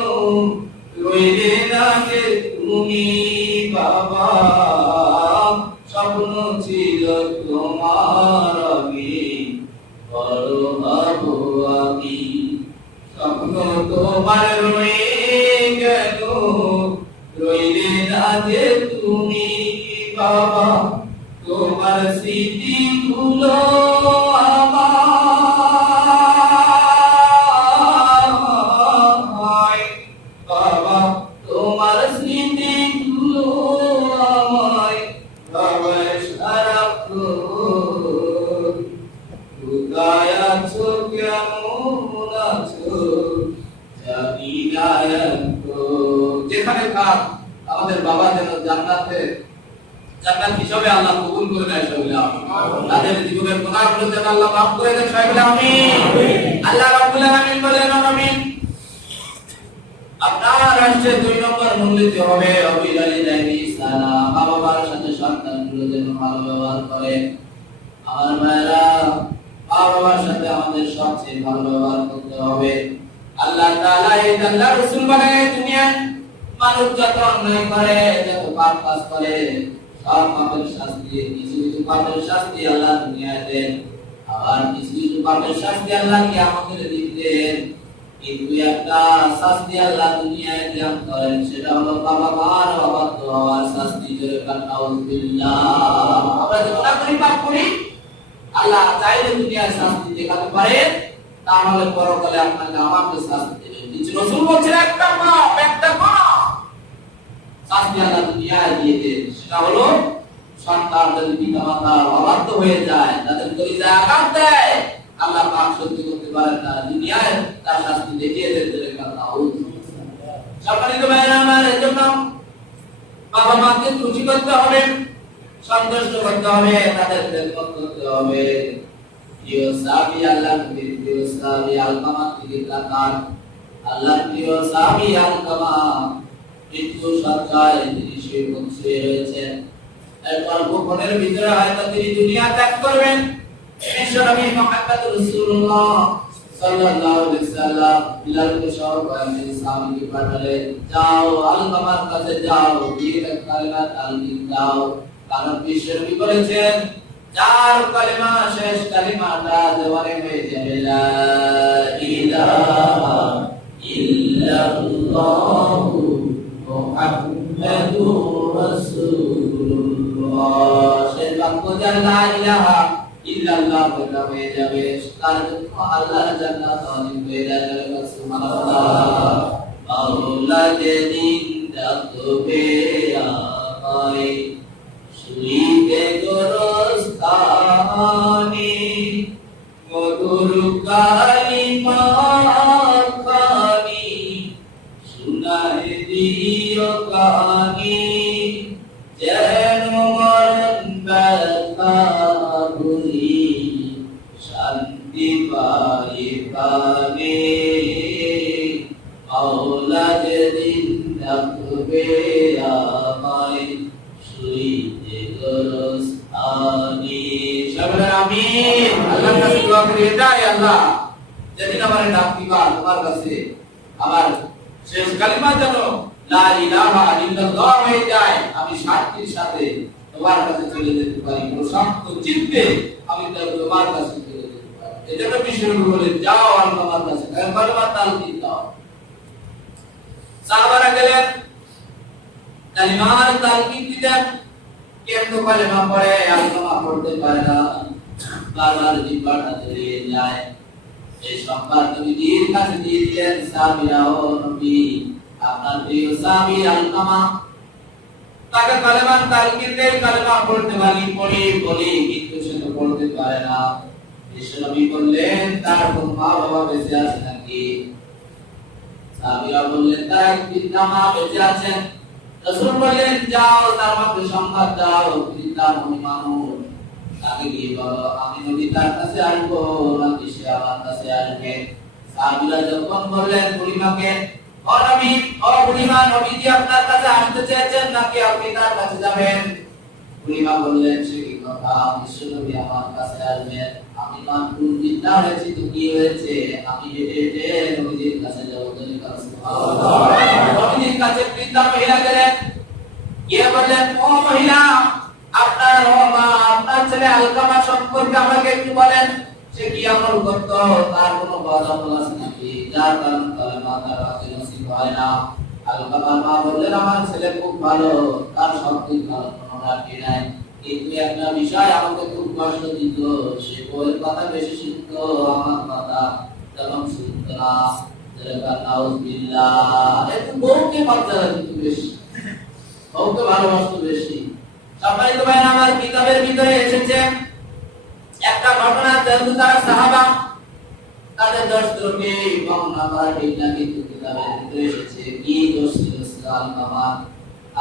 রইলে না যে তুমি বাবা। স্বপ্ন ছিল তোমার অনেক বড় হব আমি, স্বপ্ন তোমার রয়ে গেল, রইলে না যে তুমি বাবা। তোমার স্মৃতি গুলো আমায় বাবা, তোমার স্মৃতি গুলো আমায় বাবা সারাক্ষণ। কোথায় আছো কেমন আছো জানি না, যেখানে থাক আমাদের বাবা যেন জান্নাত হিসাবে আল্লাহ কবুল করে নেয়। সবাই আমিন। তাদের জীবনের গুনাহগুলো যেন আল্লাহ মাফ করে দেয়। সবাই আমিন। আল্লাহ রাব্বুল আলামিন বলেন আমিন। আপনার রাষ্ট্রে 2 নম্বর মূলনীতি হবে অবিলালিদাইনি ইহসানা, বাবা-মার সাথে সন্তানগুলো যেন ভালো ব্যবহার করে। আমার ভাইরা, বাবা-মার সাথে আমাদের সবচেয়ে ভালো ব্যবহার করতে হবে। আল্লাহ তাআলা এই আল্লাহ রাসূল বলে দুনিয়ায় মানুষ যত অন্যায় করে, যত পাপ কাজ করে, সব পাপের শাস্তি, কিছু কিছু পাপের শাস্তি আল্লাহ দুনিয়ায় দেন, আবার কিছু কিছু পাপের শাস্তি আল্লাহ কিয়ামতের দিন দেন। কিন্তু একটা শাস্তি আল্লাহ দুনিয়ায় দান করেন, সেটা হলো বাবা-মার অবাধ্য হওয়ার শাস্তি। জোরে কান নাউযুবিল্লাহ। আমরা যে গুনাহ করি, পাপ করি, আল্লাহ চাইলে দুনিয়ায় শাস্তি দেখাতে পারেন, তাহলে পরকালে আপনাকে আমাকে শাস্তি দেবেন। কিছু রাসূল বলছেন একটা পাপ, একটা গুনাহ শাস্তি আল্লাহ দুনিয়ায় দিয়ে দেন, সেটা হলো সন্তান যদি পিতামাতা অবাধ্য হয়ে যায়, তাদের কলিজায় আঘাত দেয়, আল্লাহ পাক সহ্য করতে পারেন না, দুনিয়ায় তার শাস্তি দেখিয়ে দেন। জোরে কান নাউযুবিল্লাহ। সম্মানিত ভাইরা আমার, এজন্য বাবা মাকে খুশি করতে হবে, সন্তুষ্ট করতে হবে, তাদের খেদমত করতে হবে। প্রিয় সাহাবী, আল্লাহ নবীর প্রিয় সাহাবী আলকামা থেকে তাকান। আল্লাহর প্রিয় সাহাবী আলকামা মৃত্যু সজ্জায় তিনি শুয়ে রয়েছেন। এরপর গোপনের ভিতরে হয়তো তিনি দুনিয়া ত্যাগ করবেন। বিশ্বনবী মুহাম্মদ রাসূলুল্লাহ সাল্লাল্লাহু আলাইহি ওয়াসাল্লাম বিলালকে সহ কয়েকজন সাহাবীকে পাঠালেন, যাও আলকামার কাছে যাও, গিয়ে কালেমা তালকিন দাও। কারণ বিশ্বনবী বলেছেন, যার কালেমা শেষ কালেমাটা জবানে হয়ে যাবে লা ইলাহা ইল্লাল্লাহু মুহাম্মাদুর রাসূলুল্লাহ, সে বাক্য যার লা ইলাহা ইল্লাল্লাহ বলা হয়ে যাবে, তার জন্য আল্লাহর জান্নাত ওয়াজিব হয়ে যাবে। সুবহানাল্লাহ। মাওলা যেদিন ডাকবে আমায়, শুনিতে গোরস্তানি, মধুর কালিমা খানি, শুনায় দিও কানি, যেন মরণ ব্যথা ভুলি, শান্তি পাই প্রাণে। মাওলা যেদিন ডাকবে আমায়, শুইতে গোরস্তানি। সবাই আমিন। আল্লাহর কাছে দোয়া করি, এটাই আল্লাহ যেদিন আমারে ডাক দিবা তোমার কাছে, আমার শেষ কালিমা যেন লা ইলাহা ইল্লাল্লাহ হয়ে যায়, আমি শান্তির সাথে তোমার কাছে চলে যেতে পারি, প্রশান্ত চিত্তে আমি তোমার কাছে চলে যেতে পারি। এজন্য বিশ্বনবী বলেন, যাও আল্লাহর কাছে কালেমা তালকিন দাও। সাহাবারা গেলেন, কালিমার তালকিন দিতেন, কিন্তু কালেমা পড়ে আল্লামা পড়তে পারে না, বারবার জিহ্বাটা জড়িয়ে যায়। এই সংবাদ নবীর কাছে দিয়ে দিলেন, সাহাবীরা, ও নবী, আপনার প্রিয় সাহাবী আলকামা, তাকে কালেমার তালকিন দেন, কালেমা পড়তে বলি, কিন্তু সে তো পড়তে পারে না। বিশ্বনবী বললেন, তার কোন মা বাবা বেঁচে আছে নাকি? সাহাবীরা বললেন, তার পিতা মা বেঁচে আছেন। রাসূল বললেন, যাও তার মাকে সংবাদ দাও, পিতা মানুষ, তাকে গিয়ে বলো আমি নবী তার কাছে আসবো নাকি সে আমার কাছে আসবে। সাহাবীরা যখন বললেন বুড়িমাকে, ও নবী, ও বুড়িমা, নবীজি আপনার কাছে আসতে চেয়েছেন নাকি আপনি তার কাছে যাবেন? বুড়িমা বললেন, সে কি কথা, বিশ্বনবী আমার কাছে আসবেন, আমি মাত্র চিন্তা হয়েছি তো কি হয়েছে, আমি হেঁটে নবীজির কাছে যাবো। নবীজির কাছে বৃদ্ধা মহিলা গেলেন, গিয়ে বললেন, ও মহিলা, আপনার আপনার ছেলে আলকামা সম্পর্কে আমাকে একটু বলেন, সে কি আমল করত, তার কোনো বদ আমল আছে নাকি, যার কারণে কালেমা তার হাতে নসিব হয় না? আলকামার মা বললেন, আমার ছেলে খুব ভালো, তার সব দিক ভালো, কোনো ঘাটতি নাই, কিন্তু একটা বিষয় আমাকে খুব কষ্ট দিত, সে বইয়ের কথা বেশি শুনত, আমার কথা তেমন শুনত না। নাউযুবিল্লাহ। একটু বউকে মর্যাদা দিত বেশি, বউকে ভালোবাসতো বেশি। সম্মানিত ভাইরা আমার, কিতাবের ভিতরে এসেছে একটা ঘটনা, যেহেতু তারা সাহাবা, তাদের দোষ ত্রুটি বর্ণনা করা ঠিক না, কিন্তু কিতাবের ভিতরে এসেছে কি দোষ ছিল আলকামা।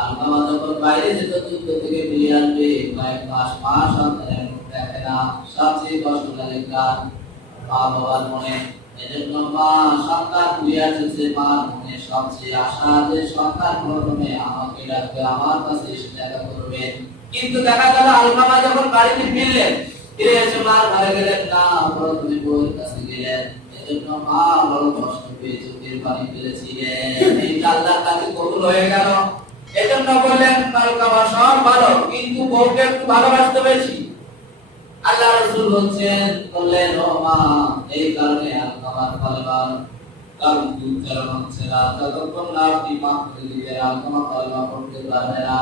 আলকামা যখন বাইরে যেত, যুদ্ধ থেকে ফিরে আসবে, কয়েক মাস সন্তানের মুখ দেখে না। সবচেয়ে কষ্ট লাগে কার? মা বাবার মনে। এজন্য মা সন্তান দিয়েছে যে মা মনে সবচেয়ে আশা যে সন্তান প্রথমে আমাকে ডাকবে, আমার কাছে এসে দেখা করবে। কিন্তু দেখা গেল আলকামা যখন বাড়িতে ফিরলেন, ফিরে এসে মার ঘরে গেলেন না, প্রথমে বউয়ের কাছে গেলেন। এজন্য মা বড় কষ্ট পেয়ে চোখের পানি ফেলেছিলেন। এই আল্লাহর কাছে কবুল হয়ে গেল। এজন্য বললেন আলকামা সব ভালো, কিন্তু বউকে একটু ভালোবাসতে বেশি। আল্লাহ রাসূল বললেন ও মা, এই কারণে আলকামার কালেমার কারণ উচ্চারণ হচ্ছে না, যতক্ষণ না আপনি মাফ করে দিবেন আলকামা কালেমা পড়তে পারবে না।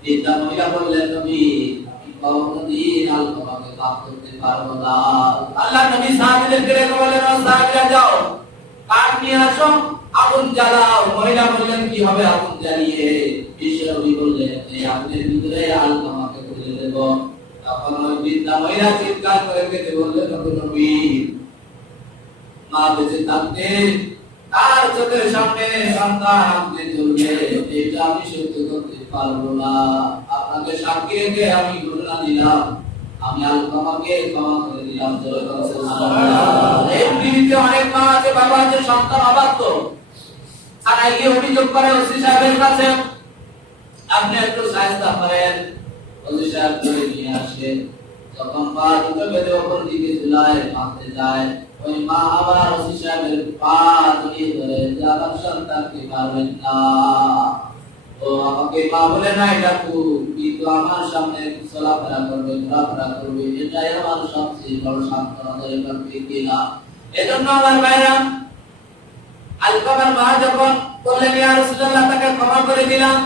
পিতা মহিলা বললেন নবী, আমি কোনদিন আলকামাকে মাফ করতে পারবো না। আল্লাহ নবী সাহাবীদেরকে রেখে বললেন ও সাহাবীরা যাও কাঠ নিয়ে আসো, আগুন জ্বালাও। মহিলা বললেন কি হবে আগুন জ্বালিয়ে? বিশ্ব নবী বললেন এই আগুনের ভিতরে আলকামাকে ফেলে দেব। তখন ওই বৃদ্ধা মহিলা চিৎকার করে কেঁদে বললেন নবী, মা বেঁচে থাকতে তার চোখের সামনে সন্তান আমাকে জ্বলবে, এটা আমি সহ্য করতে পারবো না। আপনাকে সাক্ষী রেখে আমি ঘোষণা দিলাম, আমি আলকামাকে ক্ষমা করে দিলাম। এই পৃথিবীতে অনেক মা আছে, বাবা আছে, সন্তান অবাধ্য, আর গিয়ে অভিযোগ করে ওসি সাহেবের কাছে। আপনি একটু সাহায্য করেন। ওসি সাহেব করে নিয়ে আসে। যখন পা দুটো বেঁধে ওপর দিকে ঝুলায় মারতে যায়, ওই মা আবার ওসি সাহেবের পা জড়িয়ে ধরে যে আমার সন্তানকে মারবেন না। ও আমাকে মা বলে নাই ডাকু, কিন্তু আমার সামনে চলাফেরা করবে, ঘোরাফেরা করবে, এটাই আমার সবচেয়ে বড় সান্ত্বনা হয়ে থাকবে কিনা। এজন্য আমার ভাইরা, আলকামার মা যখন বললেন ইয়া রাসূলুল্লাহ তাকে ক্ষমা করে দিলাম,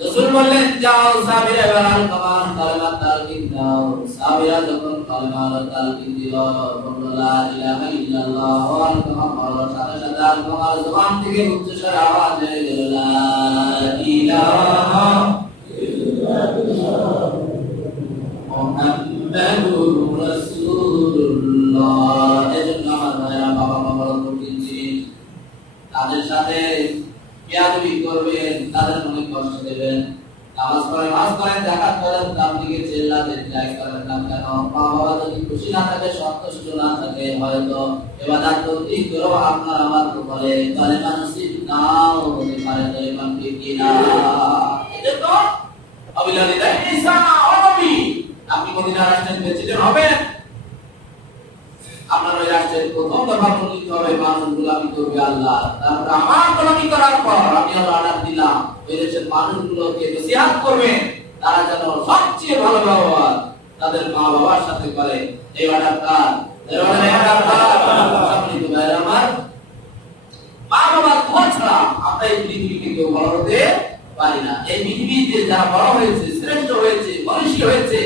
রাসূল বললেন যাও সাহাবীরা এবার আলকামার কালেমা তালকিন দাও। সাহাবীরা যখন কালেমার তালকিন দিল, বলল লা ইলাহা ইল্লাল্লাহ, আলকামা বলার সাথে সাথে আলকামার জবান থেকে উচ্চস্বরে আওয়াজ হয়ে গেল লা ইলাহা ইল্লাল্লাহ মুহাম্মাদুর রাসূলুল্লাহ। এজন্য আমার ভাইরা, বাবা মা বড় কঠিন জিনিস, তাদের সাথে বেয়াদবি করবেন, তাদের মনে কষ্ট দেবেন। নামাজ পড়েন, নামাজ করেন, যাকাত করেন, তার দিকে চিল্লাতে যাই করেন না কেন, মা বাবা যদি খুশি না থাকে, সন্তুষ্ট না থাকে, হয়তো ইবাদত করতে করেও আপনার আমার কপালে কালেমা নসিব নাও হতে পারে। কালেমা কি না, এটা তো অবিলম্বে ঈসা নবী, আপনি মদিনা রাষ্ট্রের প্রেসিডেন্ট হবেন, আপনার ওই রাষ্ট্রের প্রথম দফা মনোনীত হবে মানুষ গোলামি করবে আল্লাহ। তারপর আমার গোলামি করার পর আমি আল্লাহ অর্ডার দিলাম ওই দেশের মানুষগুলোকে নসিহত করবেন তারা যেন সবচেয়ে ভালো ব্যবহার তাদের মা বাবার সাথে করে। এই অর্ডারটা সম্মানিত ভাইরা আমার, মা বাবার দোয়া ছাড়া আমরা এই পৃথিবীকে কেউ বড় হতে পারি না। এই পৃথিবীতে যারা বড় হয়েছে, শ্রেষ্ঠ হয়েছে, মনীষী হয়েছে,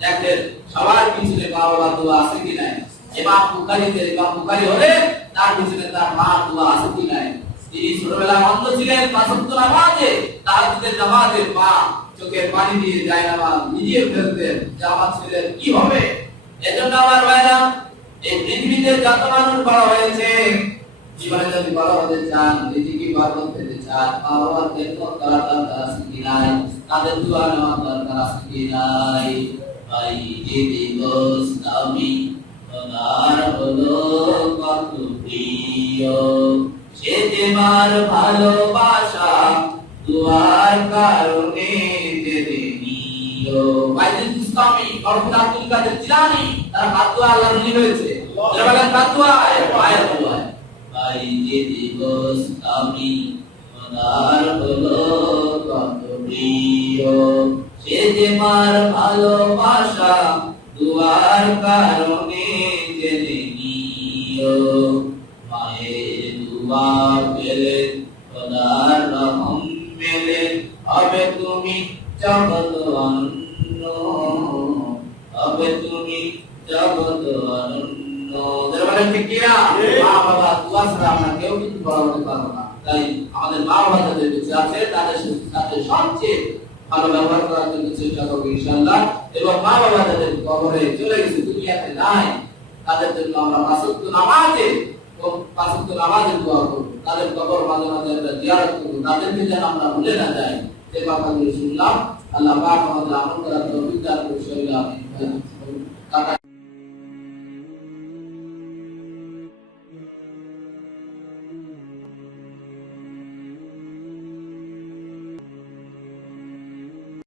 দেখেন সবার পিছনে মা বাবার দোয়া আছে কি নাই? ইমাম বুখারী হলে তার পিছনে তার মা দোয়া আছে কি নাই? তিনি ছোটবেলায় অন্ধ ছিলেন, পাঁচ ওয়াক্ত নামাজে তাহাজ্জুদের নামাজে মা চোখের পানি দিয়ে যায় নামাজ ভিজিয়ে ফেলতেন, যে আমার ছেলের কি হবে। এজন্য আমার ভাইরা, এই পৃথিবীতে যত মানুষ বড় হয়েছে, জীবনে যদি বড় হতে চান, রিজিকি বরকত পেতে চান, মা বাবার খেদমত করার দরকার আছে কি নাই? তাদের দোয়া নেওয়ার দরকার আছে কি নাই? ভাই যে দিবস আমি তোমার হলো কত প্রিয়, সে তোমার ভালোবাসা দুয়ার কারণে জেনে নিও। বাইতুল ইসলামী আব্দুল আব্দুল কাদের জিলানী তার ফাতোয়া আল্লাহর নবী হয়েছে, যারা বলেন ফাতোয়া আয়াত দোয়া। ভাই যে দিবস আমি তোমার হলো কত প্রিয়, সে তোমার ভালোবাসা দুয়ার কারণে জেনে নিও। মায়ের দুয়া পেলে খোদার রহম পেলে হবে তুমি জগৎ অনন্য, হবে তুমি জগৎ অনন্য। যারা ঠিক কি না? মা বাবা দোয়া ছাড়া আমরা কেউ কিন্তু বড় হতে পারবো না। তাই আমাদের মা বাবা যাদের বেঁচে আছে তাদের সাথে সবচেয়ে ভালো ব্যবহার করার জন্য চেষ্টা করবো ইনশাআল্লাহ। এবং মা বাবা যাদের কবরে চলে গেছে, দুনিয়াতে নাই, তাদের জন্য আমরা পাঁচ ওয়াক্ত নামাজে দোয়া করব, তাদের কবর মাঝে মাঝে আমরা জিয়ারত করব, তাদেরকে যেন আমরা ভুলে না যাই। এই কথাগুলো শুনলাম। আল্লাহ পাক আমাদের আমল করার তৌফিক দান করুন।